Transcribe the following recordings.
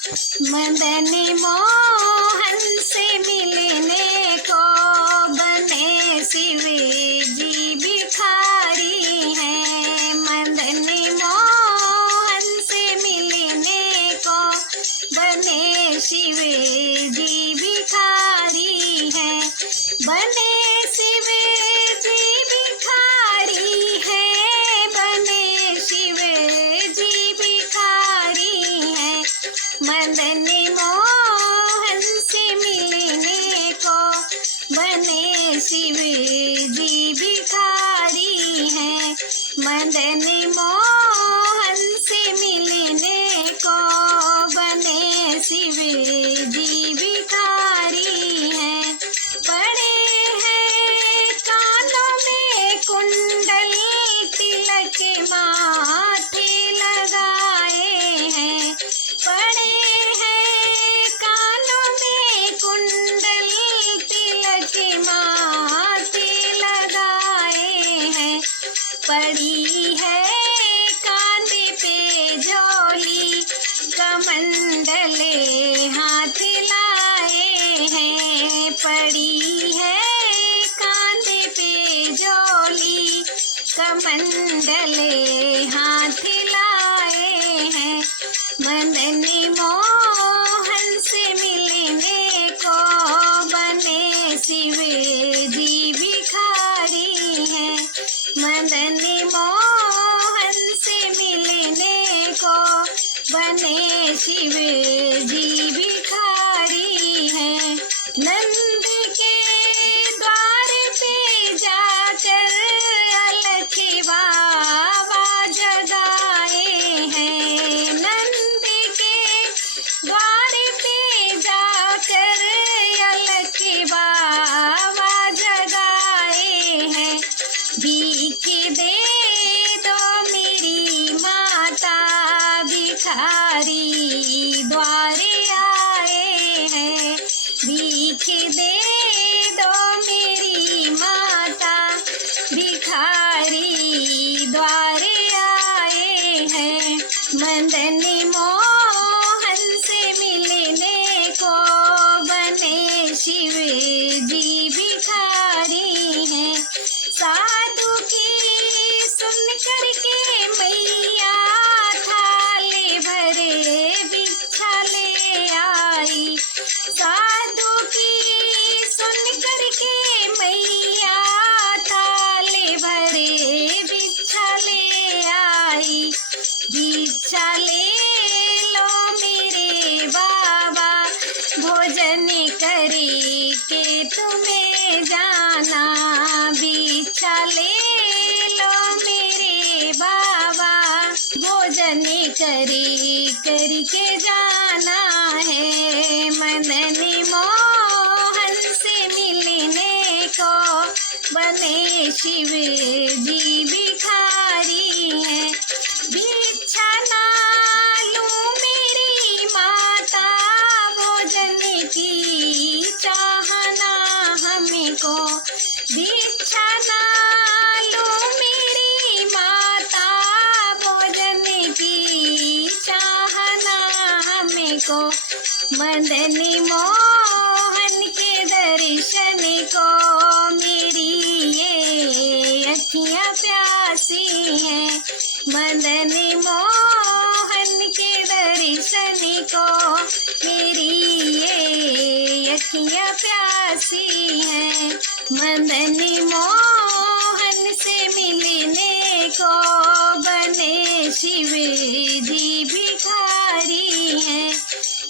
मदन मोहन से मिलने को बने शिव जी भिखारी हैं। मदन मोहन से मिलने को बने शिव जी भिखारी हैं। बने शिव जी भिखारी हैं। बने शिव जी भिखारी हैं। मदन मोहन से मिलने को बने शिव जी भिखारी हैं। मदन मोहन से मिलने को बने शिव जी भिखारी हैं। पड़े हैं कानों में कुंडल, तिलक माथे लगाए हैं। पड़े हैं कानों में कुंडल, तिलक माथे लगाए हैं। पड़ी है कांधे पे झोली, कमंडले हाथ लाए हैं। पड़ी है कांधे पे झोली, कमंडले हाथ लाए हैं। मदन मोहन से मिलने को बने शिव जी भिखारी हैं। मदन मोहन से मिलने को बने शिव जी भिखारी हैं। नंद के द्वार पे जाकर अलख बाबा जगाए हैं। नंद के द्वार पे जाकर अलख बाबा जगाए हैं। भीख दे दो मेरी माता, भिखारी द्वारे आए हैं। भीख दे दो मेरी माता, भिखारी द्वारे आए हैं। मदन मोहन से मिलने को बने शिव जी भिखारी हैं। साधु की सुन करके मैया थाले भरे भिक्षा ले आई। साधु की सुन करके मैया थाले भरे भिक्षा ले आई। भिक्षा ले लो मेरे बाबा, भोजन करे के तुम्हें जाना। भिक्षा ले लो मेरे बाबा, भोजन करे करके जाना है। मदन मोहन से मिलने को बने शिव जी भिखारी हैं। भिक्षा ना लूं मेरी माता, भोजन की चाहना हमको। भिक्षा ना लूं मेरी माता, भोजन की चाहना हमको। मदन मोहन के दर्शन को मेरी ये अखियाँ प्यासी हैं। मदन मोहन के दर्शन को मेरी ये अखियाँ प्यासी हैं। मदन मोहन से मिलने को बने शिव जी भिखारी हैं।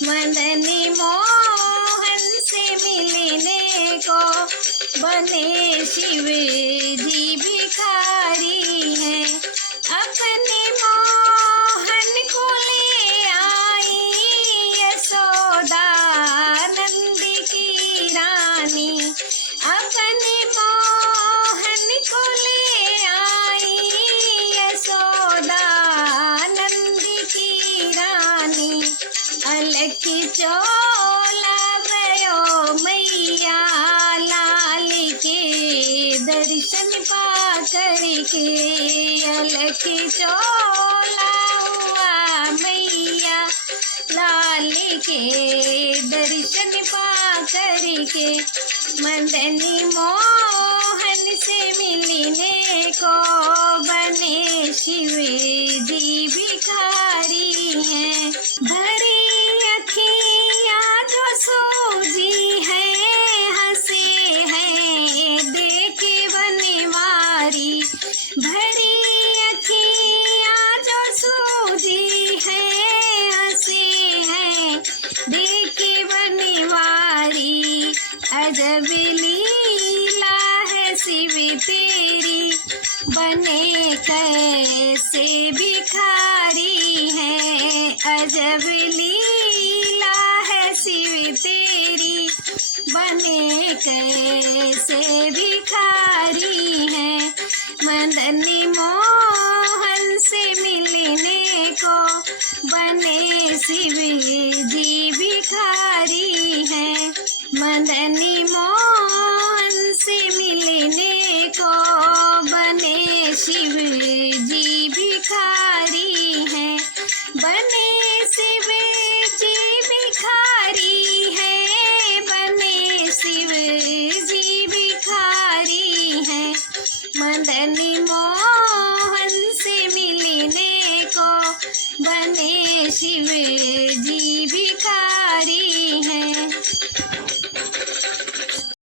मदन मोहन से मिलने को बने शिव जी भिखारी हैं। अपने मोहन को ले आई यशोदा नंद की रानी। अपने मोहन को ले आई यशोदा नंद की रानी। अलख चोला भयो मैया, लाल के दर्शन पा करके। अलख चोला हुआ मैया, लाल के दर्शन पा करके मदनी मोहन से मिलने को बने शिव जी भिखारी हैं। भरी अखियाँ जो सूजी है हंसे हैं देखे बनवारी। भरी अखियाँ जो सूजी है हंसे हैं देखे बनवारी। अजब लीला है शिव तेरी बने कैसे भिखारी हैं। अजब लीला है शिव तेरी बने कैसे भिखारी हैं। मदनी मोहन से मिलने को बने शिव जी भिखारी हैं। मदनी मोहन से मिलने को बने शिव जी भिखारी हैं। बने शिव जी भिखारी हैं। बने शिव जी भिखारी हैं। मदनी मोहन से मिलने को बने शिव